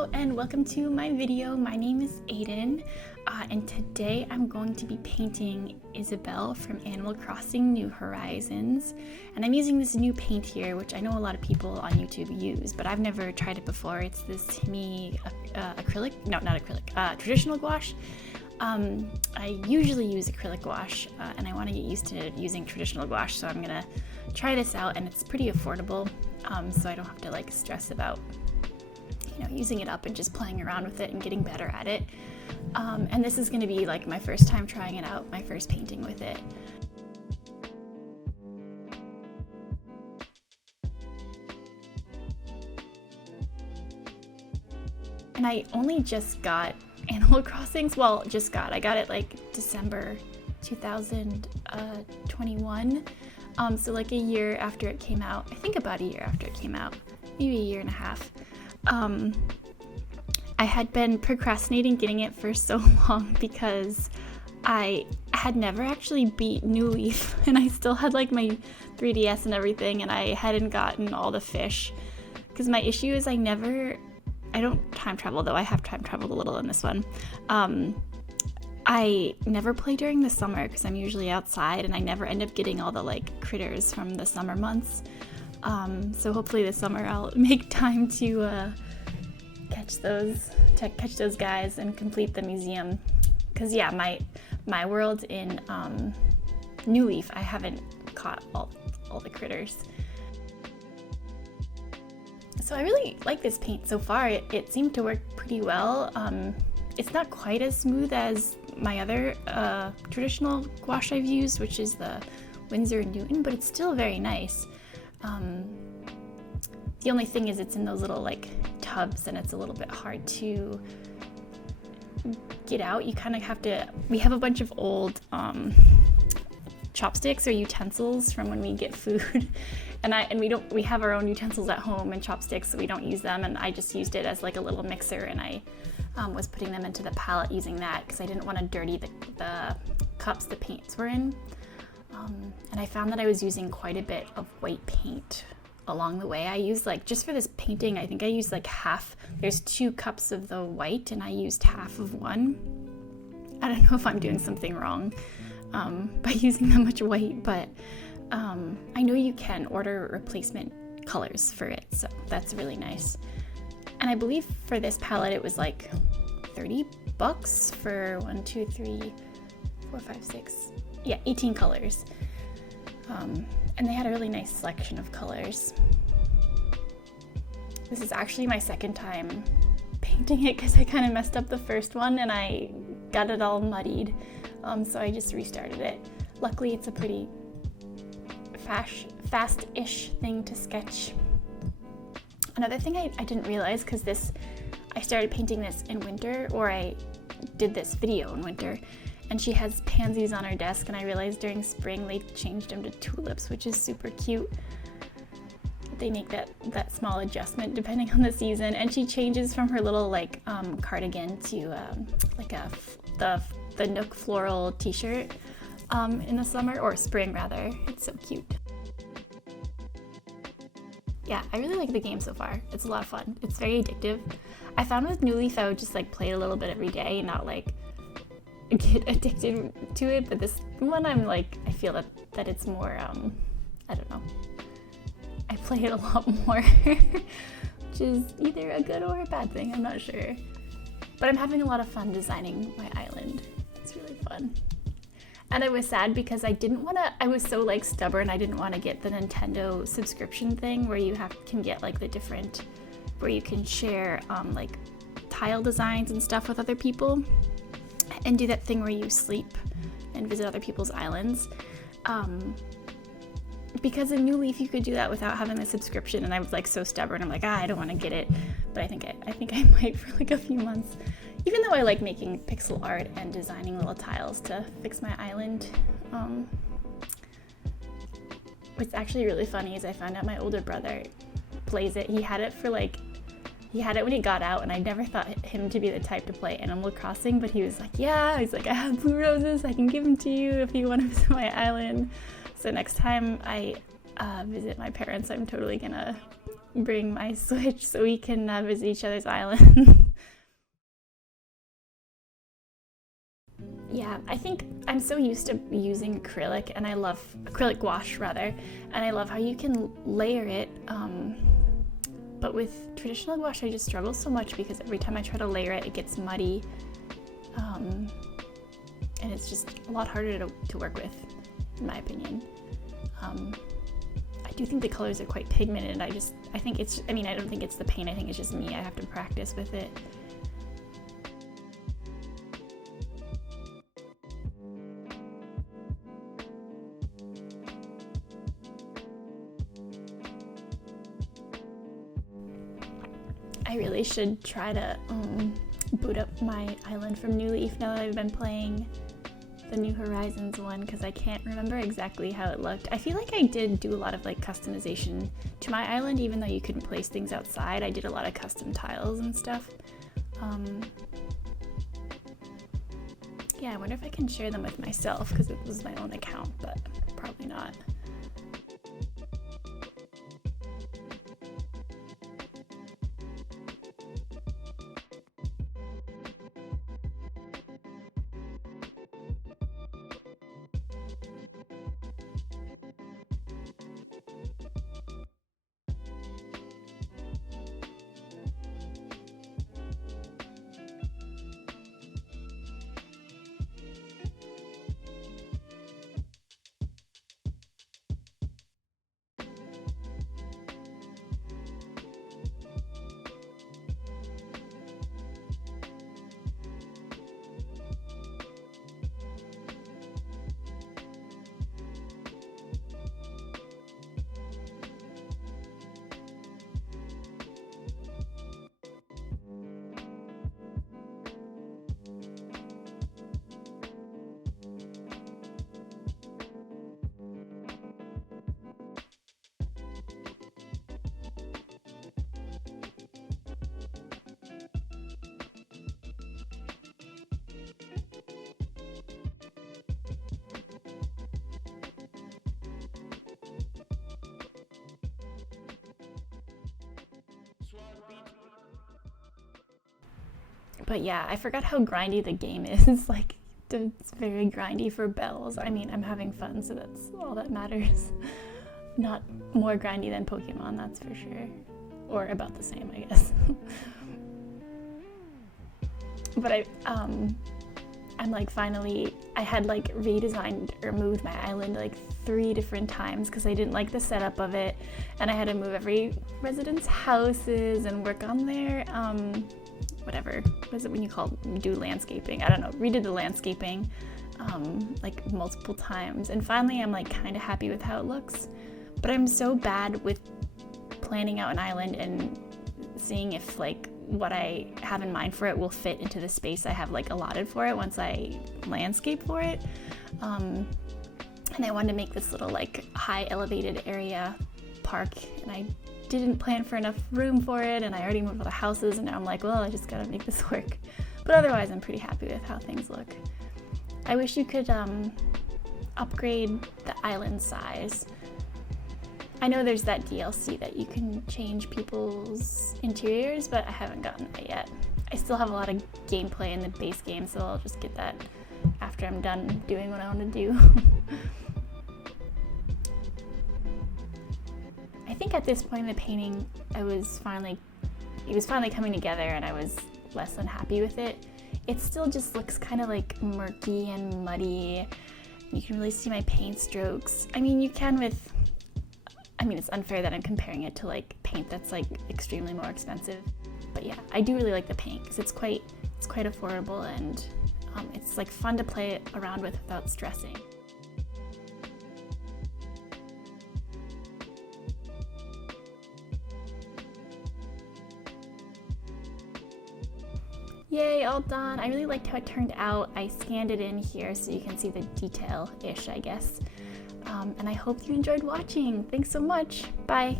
Hello and welcome to my video. My name is Aiden and today I'm going to be painting Isabelle from Animal Crossing New Horizons, and I'm using this new paint here which I know a lot of people on YouTube use, but I've never tried it before. It's this HIMI traditional gouache. I usually use acrylic gouache and I want to get used to using traditional gouache, so I'm gonna try this out, and it's pretty affordable, so I don't have to like stress about using it up and just playing around with it and getting better at it. And this is going to be like my first time trying it out, my first painting with it. And I only just got Animal Crossing. Well, I got it like December 2021. So like a year after it came out. I think about a year after it came out, maybe a year and a half. I had been procrastinating getting it for so long because I had never actually beat New Leaf, and I still had like my 3DS and everything, and I hadn't gotten all the fish. Because my issue is I don't time travel, though I have time traveled a little in this one. I never play during the summer because I'm usually outside, and I never end up getting all the like critters from the summer months. So hopefully this summer I'll make time to catch those guys and complete the museum. Because yeah, my world in New Leaf, I haven't caught all the critters. So I really like this paint so far. It seemed to work pretty well. It's not quite as smooth as my other traditional gouache I've used, which is the Winsor & Newton, but it's still very nice. The only thing is it's in those little like tubs, and it's a little bit hard to get out. You kind of have to, we have a bunch of old chopsticks or utensils from when we get food, and we have our own utensils at home and chopsticks, so we don't use them, and I just used it as like a little mixer, and I was putting them into the palette using that because I didn't want to dirty the cups the paints were in. And I found that I was using quite a bit of white paint along the way. I used like, just for this painting, I think I used like half. There's 2 cups of the white and I used half of one. I don't know if I'm doing something wrong by using that much white, but I know you can order replacement colors for it, so that's really nice. And I believe for this palette it was like $30 for 1, 2, 3, 4, 5, 6, yeah, 18 colors. And they had a really nice selection of colors. This is actually my second time painting it because I kind of messed up the first one and I got it all muddied. So I just restarted it. Luckily, it's a pretty fast-ish thing to sketch. Another thing I didn't realize, because I started painting this in winter, or I did this video in winter, and she has pansies on her desk, and I realized during spring they changed them to tulips, which is super cute. They make that small adjustment depending on the season, and she changes from her little like cardigan to like the Nook floral t-shirt in the summer, or spring rather. It's so cute. Yeah, I really like the game so far. It's a lot of fun. It's very addictive. I found with New Leaf I would just like play a little bit every day and not like get addicted to it, but this one I'm like, I feel that it's more I don't know, I play it a lot more which is either a good or a bad thing, I'm not sure, but I'm having a lot of fun designing my island. It's really fun. And I was sad because I was so like stubborn, I didn't want to get the Nintendo subscription thing where you can get like the different, where you can share like tile designs and stuff with other people, and do that thing where you sleep and visit other people's islands. Because in New Leaf you could do that without having the subscription, and I was like so stubborn. I'm like, I don't want to get it, but I think I might for like a few months. Even though I like making pixel art and designing little tiles to fix my island. What's actually really funny is I found out my older brother plays it. He had it when he got out, and I never thought him to be the type to play Animal Crossing, but he was like, yeah, he's like, I have blue roses, I can give them to you if you want to visit my island. So next time I visit my parents, I'm totally gonna bring my Switch so we can visit each other's island. Yeah, I think I'm so used to using acrylic, and I love acrylic gouache rather, and I love how you can layer it. But with traditional gouache, I just struggle so much because every time I try to layer it, it gets muddy, and it's just a lot harder to work with, in my opinion. I do think the colors are quite pigmented. I think it's, I don't think it's the paint, I think it's just me. I have to practice with it. I really should try to boot up my island from New Leaf now that I've been playing the New Horizons one, because I can't remember exactly how it looked. I feel like I did do a lot of like customization to my island, even though you couldn't place things outside. I did a lot of custom tiles and stuff. Yeah, I wonder if I can share them with myself because it was my own account, but probably not. But yeah, I forgot how grindy the game is. Like, it's very grindy for bells. I'm having fun, so that's all that matters. Not more grindy than Pokemon, that's for sure. Or about the same, I guess. But I'm like finally, I had like redesigned or moved my island like 3 different times because I didn't like the setup of it, and I had to move every resident's houses and work on their whatever, what is it when you do landscaping? I don't know, redid the landscaping like multiple times, and finally I'm like kind of happy with how it looks. But I'm so bad with planning out an island and seeing if like what I have in mind for it will fit into the space I have like allotted for it once I landscape for it. And I wanted to make this little like high elevated area park, and I didn't plan for enough room for it, and I already moved all the houses, and now I'm like, well, I just gotta make this work. But otherwise I'm pretty happy with how things look. I wish you could upgrade the island size. I know there's that DLC that you can change people's interiors, but I haven't gotten that yet. I still have a lot of gameplay in the base game, so I'll just get that after I'm done doing what I want to do. I think at this point in the painting, it was finally coming together, and I was less than happy with it. It still just looks kind of like murky and muddy. You can really see my paint strokes. You can with, it's unfair that I'm comparing it to like paint that's like extremely more expensive. But yeah, I do really like the paint because it's quite affordable, and it's like fun to play around with without stressing. Yay, all done. I really liked how it turned out. I scanned it in here so you can see the detail-ish, I guess. And I hope you enjoyed watching. Thanks so much. Bye.